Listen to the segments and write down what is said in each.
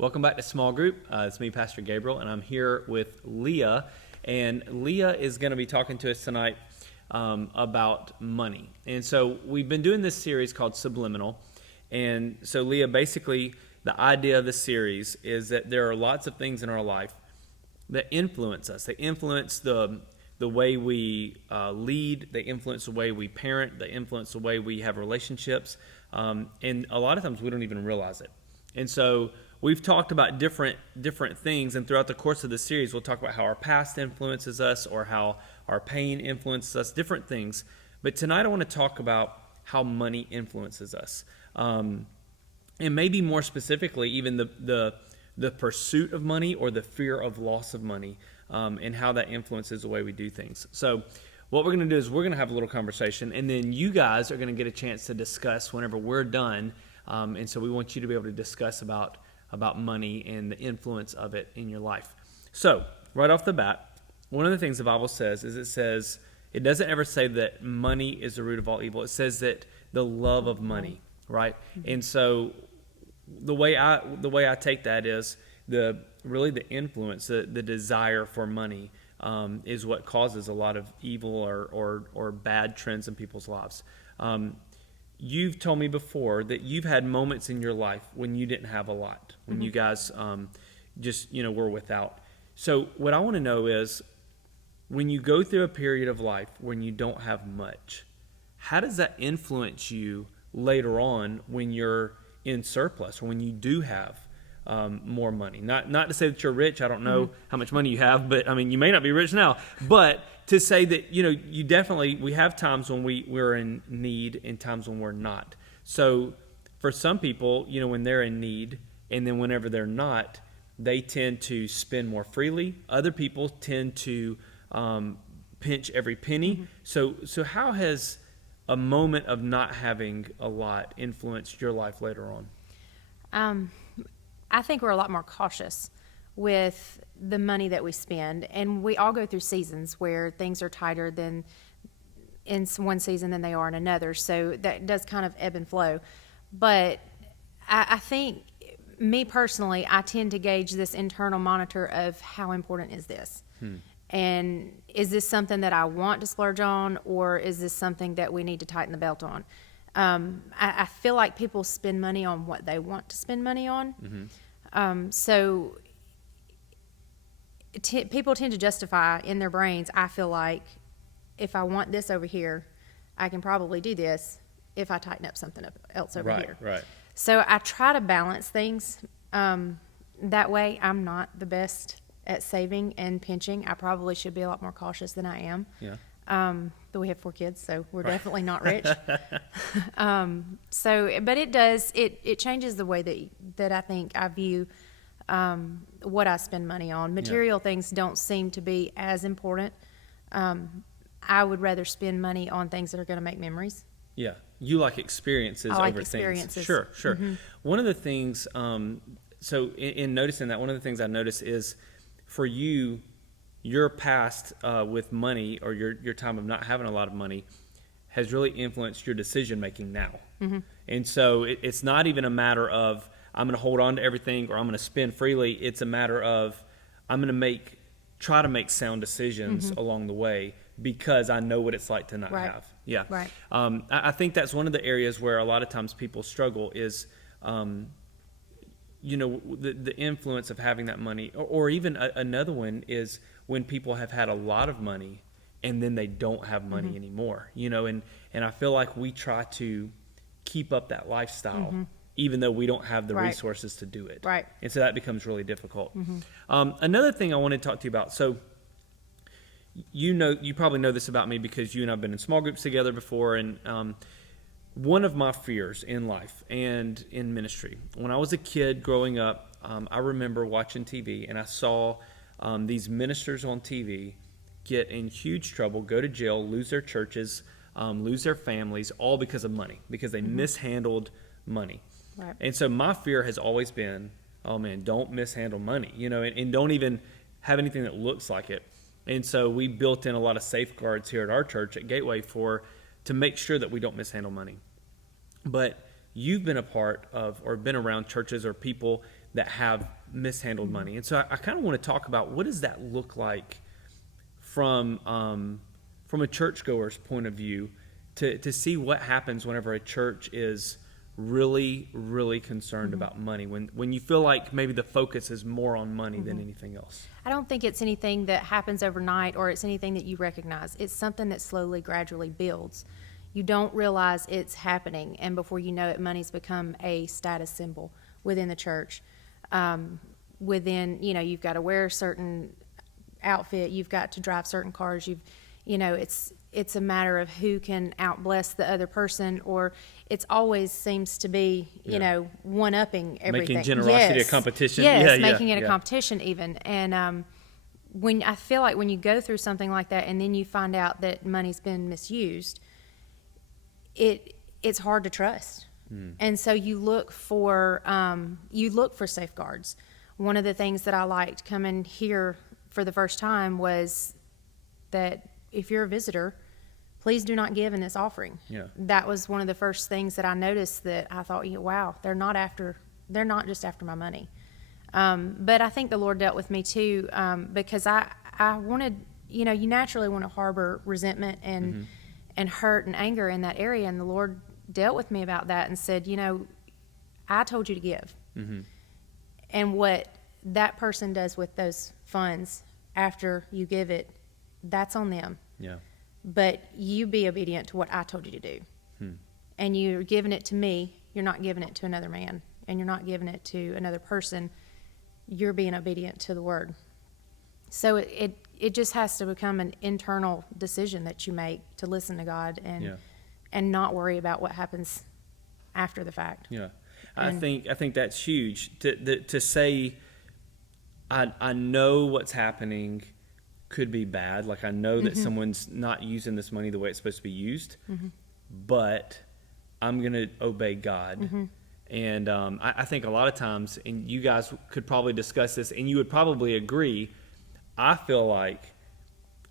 Welcome back to Small Group. It's me, Pastor Gabriel, and I'm here with Leah. And Leah is going to be talking to us tonight about money. And so we've been doing this series called Subliminal. And so Leah, basically the idea of the series is that there are lots of things in our life that influence us. They influence the way we lead. They influence the way we parent. They influence the way we have relationships. And a lot of times we don't even realize it. And so we've talked about different things, and throughout the course of the series, we'll talk about how our past influences us or how our pain influences us, different things. But tonight I want to talk about how money influences us. And maybe more specifically, even the pursuit of money or the fear of loss of money, and how that influences the way we do things. So what we're going to do is we're going to have a little conversation, and then you guys are going to get a chance to discuss whenever we're done. And so we want you to be able to discuss about money and the influence of it in your life. So right off the bat, one of the things the Bible says is it doesn't ever say that money is the root of all evil. It says that the love of money, right? Mm-hmm. And so the way I take that is the influence, the desire for money is what causes a lot of evil or bad trends in people's lives. You've told me before that you've had moments in your life when you didn't have a lot, when mm-hmm. you guys were without. So what I want to know is, when you go through a period of life when you don't have much, how does that influence you later on when you're in surplus or when you do have more money? Not to say that you're rich. I don't know mm-hmm. how much money you have, but I mean, you may not be rich now, but to say that, we have times when we're in need and times when we're not. So for some people, when they're in need and then whenever they're not, they tend to spend more freely. Other people tend to pinch every penny. Mm-hmm. So how has a moment of not having a lot influenced your life later on? I think we're a lot more cautious with the money that we spend, and we all go through seasons where things are tighter than in one season than they are in another, so that does kind of ebb and flow. But I think, me personally, I tend to gauge this internal monitor of how important is this, and is this something that I want to splurge on, or is this something that we need to tighten the belt on? I feel like people spend money on what they want to spend money on. Mm-hmm. So people tend to justify in their brains, I feel like if I want this over here, I can probably do this if I tighten up something else over here. Right. So I try to balance things. That way I'm not the best at saving and pinching. I probably should be a lot more cautious than I am. Yeah. But we have 4 kids, so we're definitely not rich. But it changes the way that I think I view what I spend money on. Material things don't seem to be as important. I would rather spend money on things that are going to make memories. Yeah, you like experiences over experiences. Things. Sure. Mm-hmm. One of the things, so in noticing that, one of the things I noticed is for you, your past with money or your time of not having a lot of money has really influenced your decision making now. Mm-hmm. And so it's not even a matter of I'm going to hold on to everything or I'm going to spend freely. It's a matter of I'm going to try to make sound decisions mm-hmm. along the way because I know what it's like to not have. Yeah. Right. I think that's one of the areas where a lot of times people struggle is, the influence of having that money, or even another one is when people have had a lot of money and then they don't have money mm-hmm. anymore, and I feel like we try to keep up that lifestyle mm-hmm. even though we don't have the resources to do it. Right. And so that becomes really difficult. Mm-hmm. Another thing I want to talk to you about, so you probably know this about me because you and I have been in small groups together before, and one of my fears in life and in ministry, when I was a kid growing up, I remember watching TV and I saw these ministers on TV get in huge trouble, go to jail, lose their churches, lose their families, all because of money, because they mm-hmm. mishandled money. Right. And so my fear has always been, oh man, don't mishandle money, and don't even have anything that looks like it. And so we built in a lot of safeguards here at our church at Gateway to make sure that we don't mishandle money. But you've been a part of or been around churches or people that have mishandled money. And so I kind of want to talk about, what does that look like from a churchgoer's point of view, to see what happens whenever a church is really, really concerned about money, when you feel like maybe the focus is more on money than anything else. I don't think it's anything that happens overnight, or it's anything that you recognize. It's something that slowly, gradually builds. You don't realize it's happening, and before you know it, money's become a status symbol within the church. You've got to wear a certain outfit, you've got to drive certain cars, it's a matter of who can outbless the other person, or it's always seems to be, one-upping everything. Making generosity a competition. Yes, making it a competition even. And when I feel like when you go through something like that and then you find out that money's been misused, it's hard to trust. And so you look for safeguards. One of the things that I liked coming here for the first time was that if you're a visitor, please do not give in this offering. Yeah. That was one of the first things that I noticed, that I thought, wow, they're not just after my money. But I think the Lord dealt with me too, because I wanted, you naturally want to harbor resentment and hurt and anger in that area. And the Lord dealt with me about that and said, I told you to give. And what that person does with those funds after you give it, that's on them. Yeah. But you be obedient to what I told you to do. And you're giving it to me. You're not giving it to another man, and you're not giving it to another person. You're being obedient to the word. So it just has to become an internal decision that you make to listen to God and not worry about what happens after the fact. Yeah. I think that's huge to say, I know what's happening could be bad. Like, I know that someone's not using this money the way it's supposed to be used, but I'm going to obey God. And I think a lot of times, and you guys could probably discuss this, and you would probably agree, I feel like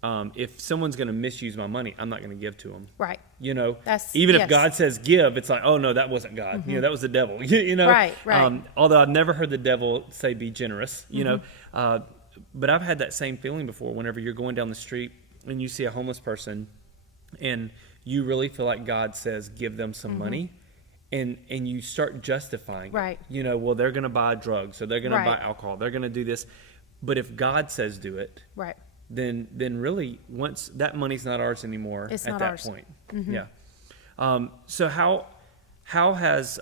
if someone's going to misuse my money, I'm not going to give to them. Right. If God says give, it's like, oh no, that wasn't God. That was the devil. Right. Although I've never heard the devil say be generous. But I've had that same feeling before. Whenever you're going down the street and you see a homeless person, and you really feel like God says give them some money, and you start justifying it. Well, they're going to buy drugs, or they're going to buy alcohol, they're going to do this. But if God says do it, then really, once that money's not ours anymore, it's at that point. So how has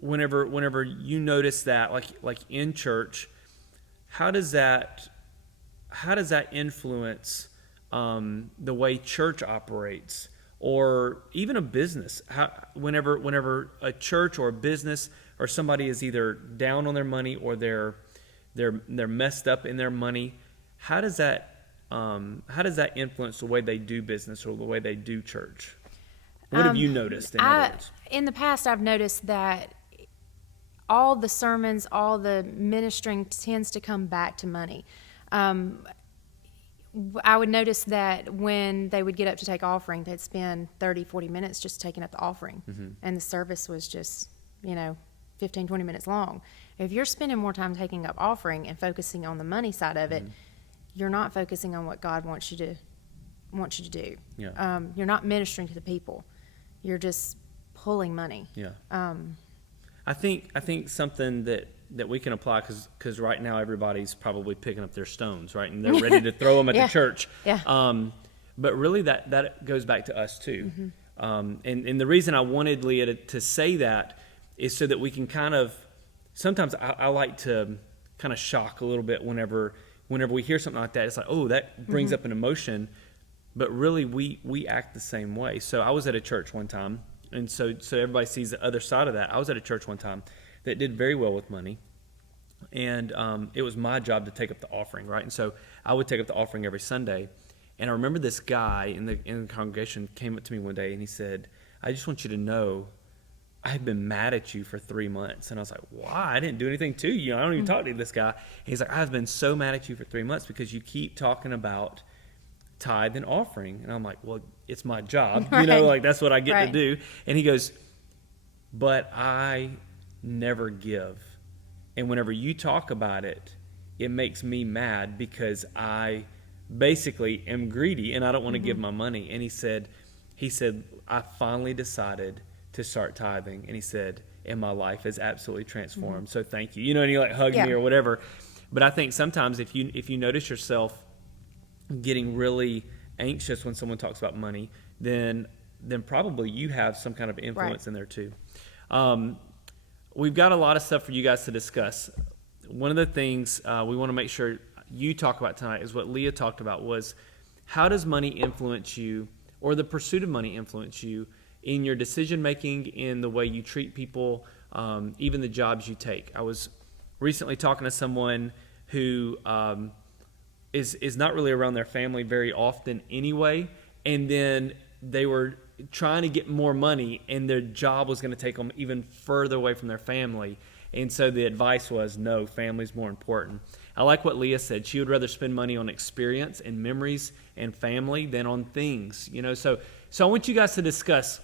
whenever you notice that, like in church, how does that influence the way church operates, or even a business? Whenever a church or a business or somebody is either down on their money, or they're messed up in their money, how does that influence the way they do business or the way they do church? What have you noticed? In the past, I've noticed that all the sermons, all the ministering tends to come back to money. I would notice that when they would get up to take offering, they'd spend 30, 40 minutes just taking up the offering. And the service was just, 15, 20 minutes long. If you're spending more time taking up offering and focusing on the money side of it, you're not focusing on what God wants you to do. Yeah. You're not ministering to the people. You're just pulling money. Yeah. I think something that we can apply, because right now everybody's probably picking up their stones, right, and they're ready to throw them at the church. Yeah. But really, that goes back to us too. And the reason I wanted Leah to say that is so that we can kind of, sometimes I like to kind of shock a little bit whenever we hear something like that. It's like, oh, that brings up an emotion, but really we act the same way. So I was at a church one time, and so everybody sees the other side of that. I was at a church one time that did very well with money, and it was my job to take up the offering, right? And so I would take up the offering every Sunday. And I remember this guy in the congregation came up to me one day, and he said, I just want you to know I've been mad at you for 3 months. And I was like, why? I didn't do anything to you. I don't even talk to this guy. And he's like, I've been so mad at you for 3 months because you keep talking about tithe and offering. And I'm like, well, it's my job. Right. That's what I get to do. And he goes, but I never give And whenever you talk about it, it makes me mad because I basically am greedy and I don't want to give my money. And he said, I finally decided to start tithing. And he said, and my life is absolutely transformed. So thank you. You know, and he like hugged me or whatever. But I think sometimes if you notice yourself getting really anxious when someone talks about money, then probably you have some kind of influence in there too. We've got a lot of stuff for you guys to discuss. One of the things we want to make sure you talk about tonight is what Leah talked about, was how does money influence you, or the pursuit of money influence you in your decision making, in the way you treat people, even the jobs you take. I was recently talking to someone who is not really around their family very often anyway, and then they were trying to get more money, and their job was going to take them even further away from their family. And so the advice was, no, family's more important. I like what Leah said. She would rather spend money on experience and memories and family than on things. You know, so I want you guys to discuss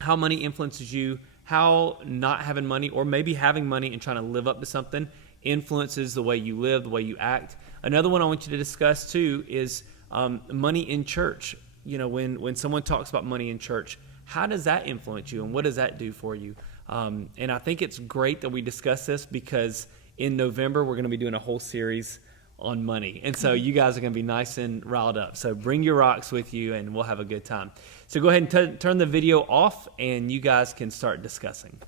how money influences you, how not having money, or maybe having money and trying to live up to something, influences the way you live, the way you act. Another one I want you to discuss too is money in church. You know, when someone talks about money in church, how does that influence you and what does that do for you? And I think it's great that we discuss this, because in November we're going to be doing a whole series on money. And so you guys are going to be nice and riled up. So bring your rocks with you and we'll have a good time. So go ahead and turn the video off and you guys can start discussing.